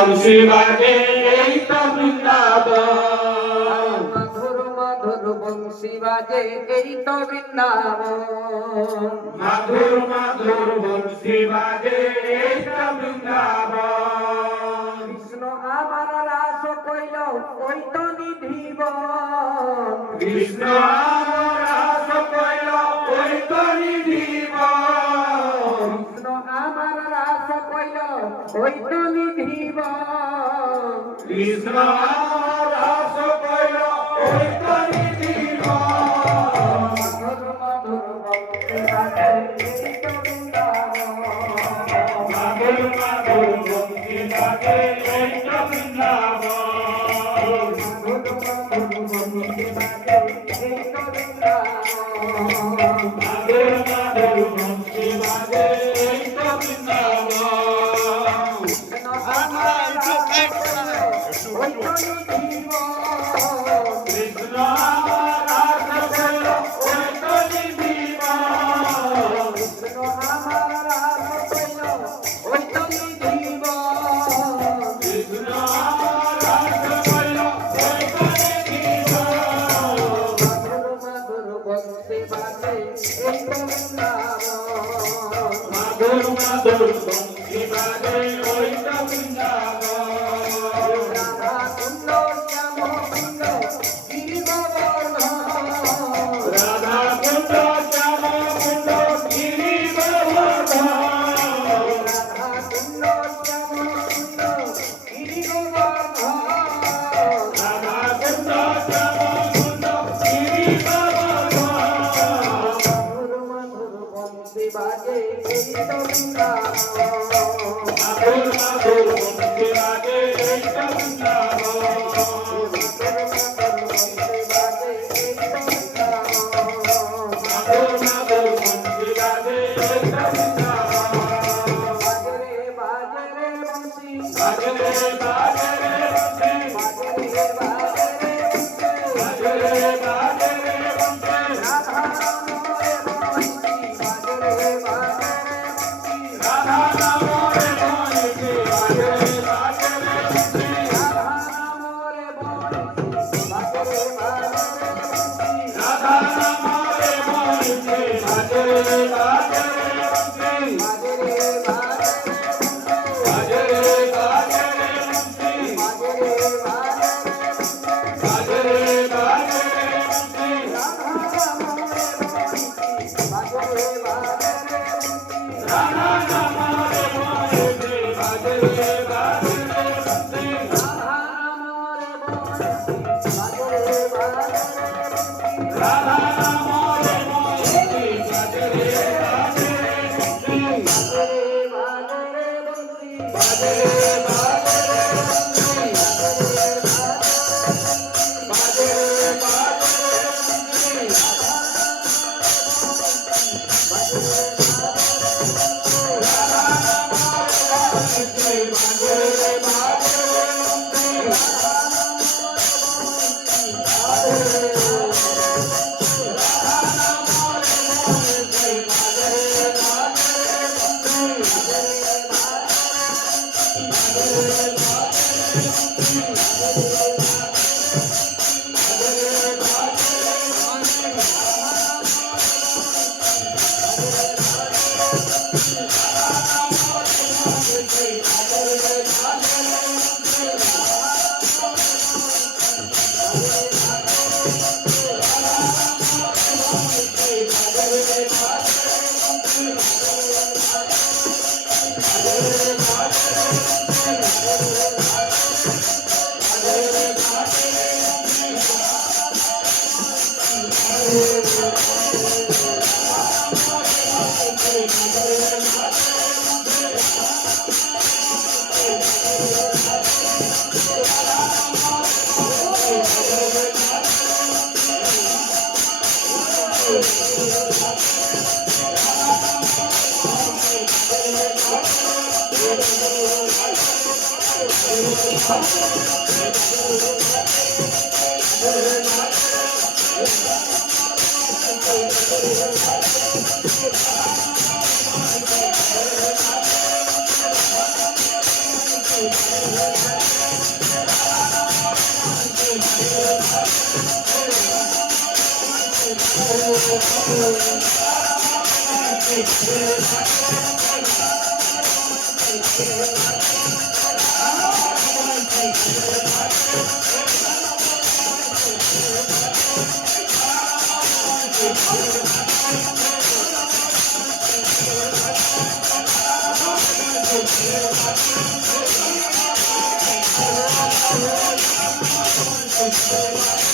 শিবাজে এই তো বৃন্দাবন মধুর মধুর বংশী বাজে এই তো বৃন্দাবন মধুর মধুর বংশী বাজে এই তো বৃন্দাবন কৃষ্ণ আমার রাস কইল ওই তো নিধিবন কৃষ্ণ আমার রাস কইল ওই তো নিধিবন কৃষ্ণ আমার রাস কইল ওই তো নিধিবন কৃষ্ণ আমার রাস কইল ওই তো নিধিবন মধুর মধুর বংশী বাজে এই তো বৃন্দাবন মধুর মধুর বংশী বাজে এই তো বৃন্দাবন মধুর মধুর বংশী বাজে এই তো বৃন্দাবন মধুর মধুর বংশী বাজে এই তো বৃন্দাবন কৃষ্ণ আমার রাস কইল ওই তো নিধিবন কৃষ্ণ আমার রাস কইল ওই তো নিধিবন মধুর মধুর বংশী বাজে ওই তো বৃন্দাবন রাধা কুণ্ড শ্যাম কুণ্ড গিরি গোবর্ধন রাধা কুণ্ড শ্যাম কুণ্ড গিরি গোবর্ধন বাজে এই তো বৃন্দাবন মধুর মধুর বংশী বাজে এই তো বৃন্দাবন মধুর মধুর বংশী বাজে এই তো বৃন্দাবন বাজে রে বাজে রে বংশী বাজে রে বাজে রে বংশী রাধা নাম রে বংশী বাজে রে বাজে রে বংশী রাধা নাম রে বংশী বাজে রে বাজে রে বংশী বাজে রে বাজে রে বংশী বাজে রে বাজে রে বংশী রাধা নাম রে বংশী বাজে রে বাজে রে বংশী রাধা নাম রে বংশী বাজে রে বাজে রে বংশী বাজে রে বাজে রে বংশী বাজে রে বাজে রে বংশী রাধা নাম রে বংশী বাজে রে বাজে রে Thank you. Thank you.